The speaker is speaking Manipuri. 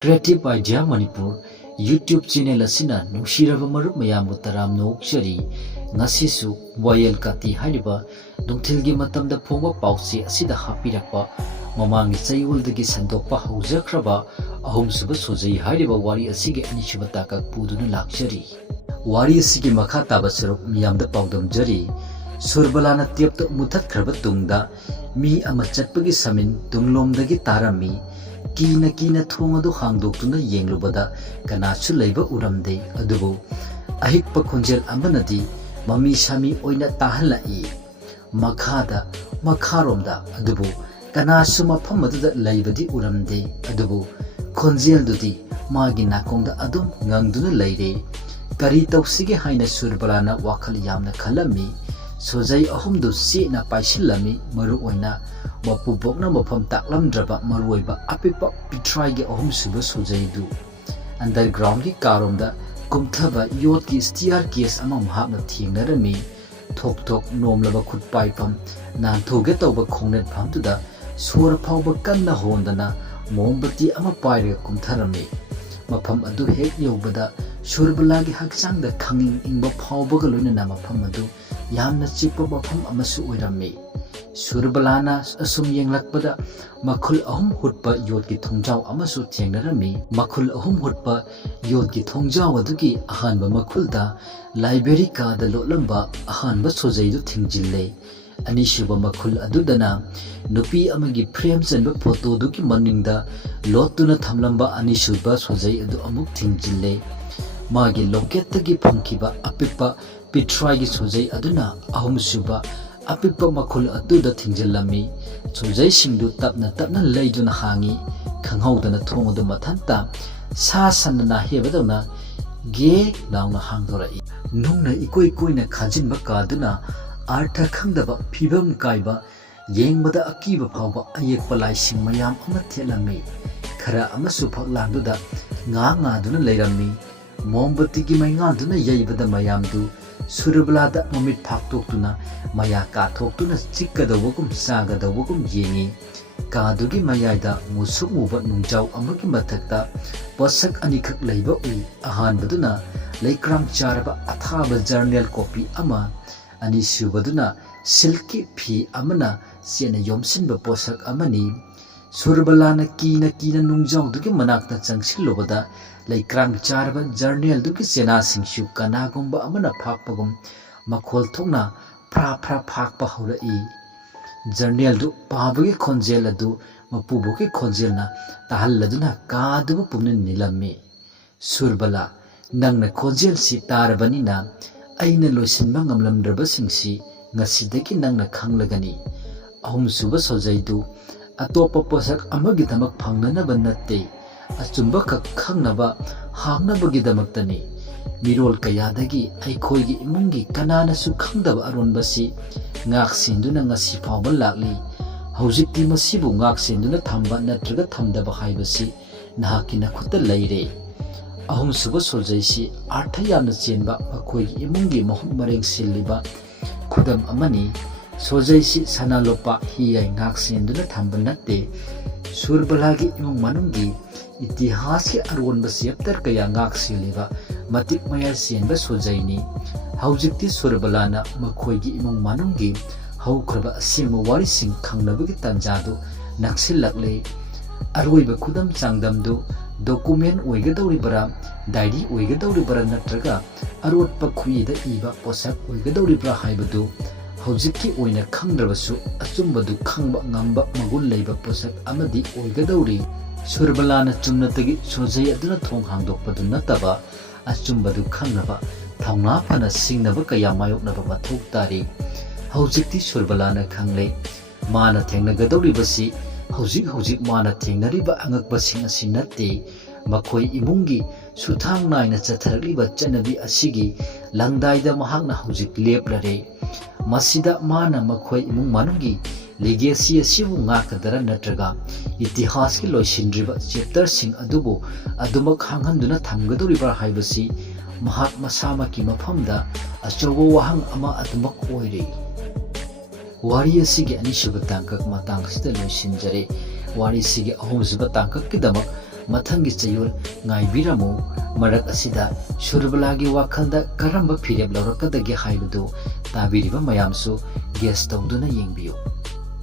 Creative Idea Manipur YouTube channel asina nungshiraba marup mayam taram nokchari ngasisu wayel kati hariba dungthilgi matamda phongba pausi asida hapirakpa mamangi chayuldagi sandokpa haujakraba ahumsuba shojei hariba wari asigi anishuba takak puduna lakchari wari asigi makha taba saruk miyamda paudamjari surbalana tepta muthatkraba tungda mi ama chatpagi samin tunglomdagi tarami kina kina thongadu hangdoktuna yenglubada kanachu leiba uramde adubu ahikpa khonjel amanadi mami sami oina tahalai makhada makharomda adubu kanachu mafam aduda leibadi uramde adubu khonjel dudi magi nakongda adum ngangduna leire kari tawsige haina surbalana wakhal yamna khalami shojei ahumdu sina paishilami maru oina mapu bokna mafam taklamdraba maruiba apipa pitrai ahumsuba shojei du underground ki karomda kumthaba yot ki staircase ama mahapna thingnarami thok thok nomlaba khut paipam nan thoge tawba khongnet phamtuda sur phawba kanna hondana mombati ama paire kumtharami mafam adu hek yobada surbalagi hakchangda khanging ingba phawbaga loina mafam adu yamna chikpa mafam amasu oirami surbalana asum yenglakpada makhul ahum hutpa yotki thongjau amasu thengnarami makhul ahum hutpa yotki thongjau adugi ahanba makhulda library ka da lolamba ahanba shojei du thingjille anishuba makhul adudana nupi amagi frame chanba photo duki maningda lotuna thamlamba anishuba shojei adu amuk thingjille magi loket tagi phangkiba apipa pitrai gi shojei aduna ahumsuba apipa makhul aduda thingjillami shojei singdu tapna tapna leiduna hangi khanghaudana thongodu mathanta sa sanna hebadona ge launa hangdorai nungna ikoi koina khajinba kaduna artha khangdaba phibam kaiba yengbada akiba phawba ayekpa laising mayam ama thelami khara amasu phaklanduda nga duna leirami mombati gi mainga duna yeibada mayamdu surbalada momit phaktoktuna maya ka thoktuna chikkadawagum sagadawagum yengi kadugi mayaida musuk muba nungjau amagi mathakta pasak anikhak leiba u ahanbaduna leikram charaba athaba journal copy ama ani subaduna silky phi amana sena yomsinba posak amani surbalana kina nungjau dugi manakta changsilobada leikrang charba journal dugi sena singsu kanagomba amana phakpagum makhol thokna phra phakpa horai journal du pabagi khonjel adu mapubuki khonjelna tahalladuna kadubu pumna nilami surbala nangna khonjel si tarabanina aina loisinba ngamlamdraba singsi ngasidagi nangna khanglagani ahumsuba shojei du atopa posak amagi dhamak phangnanaba natte achumba khak khangnaba hangnabagi dhamaktani mirol kayadagi aikhoigi imungi kanana su khangdaba aronbasi ngaksinduna ngasi phawba lakli hojikti masibu ngaksinduna thamba natraga thamdaba haibasi nahakina khutta leire ahumsuba shojei si artha yamna chenba akhoigi imungi mahum mareng silliba khudam amani shojei si sanalopa hiyai ngaksinduna thamba natte surbalagi imung manungi itihas ki aronba chapter kaya ngaksiliba matik maya senba shojei ni haujikti surbalana makhoigi imung manungi haukraba asema wari sing khangnabagi tanjadu naksilakle aroiba khudam changdamdu document oigadawribara diary oigadawribara natraga arotpa khuida iba posak oigadawribara haibadu hojikki oina khangdrabasu achumbadu khangba ngamba magun leiba posak amadi oigadawri surbalana chumnatagi shojei aduna thong hangdokpadu nataba achumbadu khangnaba thongna phana singnaba kaya mayoknaba mathok tari hojikti surbalana khangle mana thengnagadawribasi hojik mana thengnariba angakbasing asi natte makhoi imungi suthang naina chatharliba chanabi asigi langdaida mahakna hojik leplare masida mana makhoi imung manungi legacy asibu ngakadara natraga itihas ki loisindriba chapter sing adubu adumak hanghanduna thamgadoriba haibasi mahak masama ki mafamda achowo wahang ama adumak oire wari asigi anishuba tangkak matang sida loisinjare wari sigi ahumsuba tangkak kidamak ꯃꯊꯪꯒꯤ ꯆꯌꯣꯜ ꯉꯥꯏꯕꯤꯔꯝꯃꯨ ꯃꯔꯛ ꯑꯁꯤꯗ ꯁꯨꯔꯕꯂꯥꯒꯤ ꯋꯥꯈꯜꯗ ꯀꯔꯝꯕ ꯐꯤꯔꯦꯞ ꯂꯧꯔꯛꯀꯗꯒꯦ ꯍꯥꯏꯕꯗꯨ ꯇꯥꯕꯤꯔꯤꯕ ꯃꯌꯥꯝꯁꯨ ꯒꯦꯁ ꯇꯧꯗꯨꯅ ꯌꯦꯡꯕꯤꯌꯨ